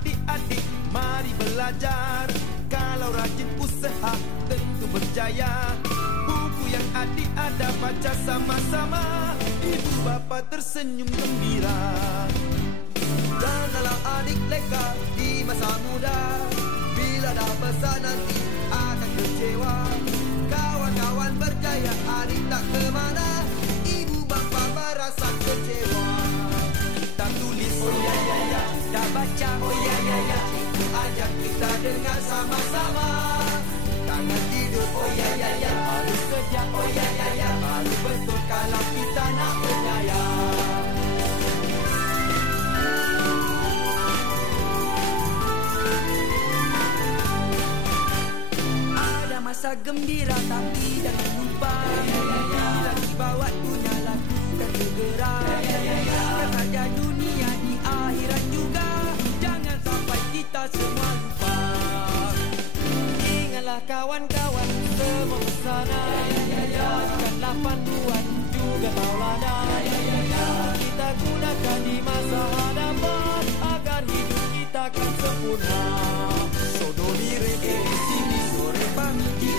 adik-adik, mari belajar. Kalau rajin usaha, tentu berjaya. Buku yang adik ada baca sama-sama, ibu bapa tersenyum gembira. Janganlah adik leka di masa muda, bila dah besar nanti akan kecewa. Kawan-kawan berjaya, adik tak kemana, ibu bapa merasa kecewa. Kita tulis oh ya ya ya, dah baca oh ya ya ya, cikgu ajak kita dengar sama-sama. Jangan tidur oh ya ya ya, harus kerja oh ya ya ya, baru betul kalau kita nak berjaya. Ada masa gembira tapi jangan lupa, lagi bawa dunia lakukan segera. Saja dunia di akhirat juga, jangan sampai kita semua lupa. Ingatlah kawan-kawan semua bersana, jadikanlah panduan juga tauladan. Kita gunakan di masa hadapan, agar hidup kita akan sempurna. Sodolire di sini sore pagi,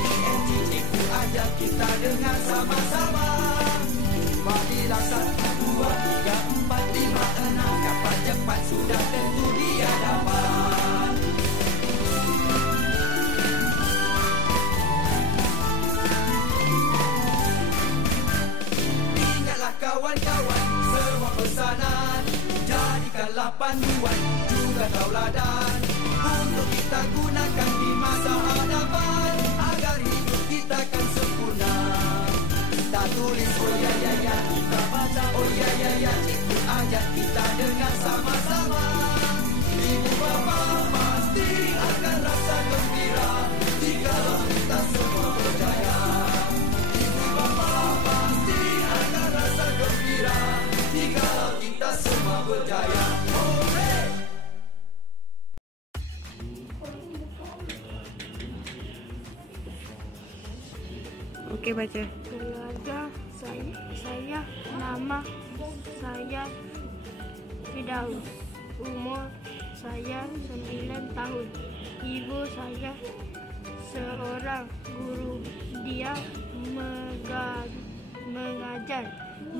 cikgu ajak kita dengar sama-sama. Marilah 1, 2, 3, 4, 5, 6, kapan cepat sudah tentu dia dapat. Ingatlah kawan-kawan semua pesanan, jadikanlah panduan juga tauladan, untuk kita gunakan di masa hadapan, agar hidup kita akan sempurna. Kita tulis oh ya ya ya, kita baca oh ya ya ya, cikgu ajak kita dengar sama-sama. Ibu bapa pasti akan rasa gembira jikalau kita semua berjaya. Ibu bapa pasti akan rasa gembira jikalau kita semua berjaya. Okey, baca. Keluarga saya, nama saya Firdaus. Umur saya 9 tahun. Ibu saya seorang guru. Dia mengajar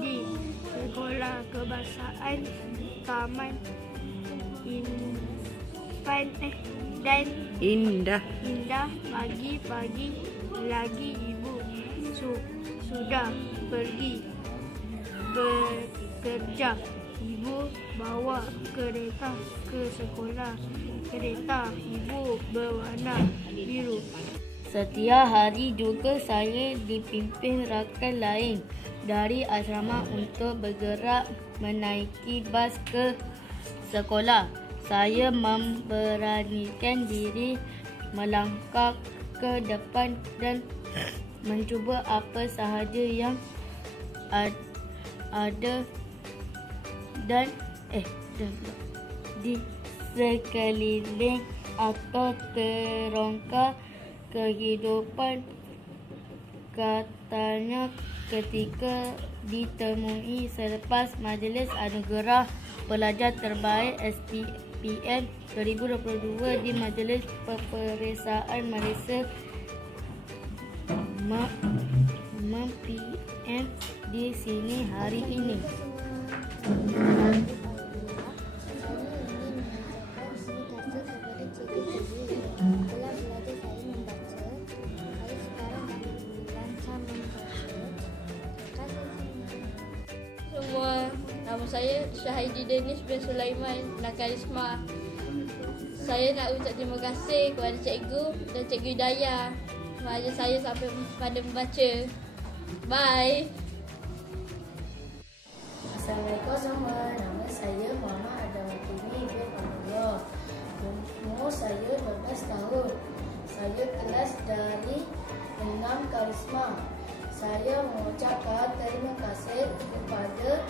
di Sekolah Kebahasaan Taman dan Indah. Pagi-pagi lagi ibu sudah pergi bekerja. Ibu bawa kereta ke sekolah. Kereta ibu berwarna biru. Setiap hari juga saya dipimpin rakan lain dari asrama untuk bergerak menaiki bas ke sekolah. Saya memberanikan diri melangkah ke depan dan mencuba apa sahaja yang ada dan di sekeliling atau terongkar kehidupan, katanya ketika ditemui selepas majlis anugerah pelajar terbaik SPM 2022 di Majlis Peperiksaan Malaysia PM di sini hari ini. Semua, nama saya Syahidi Danish bin Sulaiman Nakarisma. Saya nak ucap terima kasih kepada cikgu dan cikgu Hidayah mengajar saya sampai pada membaca. Bye. Assalamualaikum semua. Nama saya Muhammad Adawatini bin Abdullah. Umur saya 12 tahun. Saya kelas dari 6 Karisma. Saya mengucapkan terima kasih kepada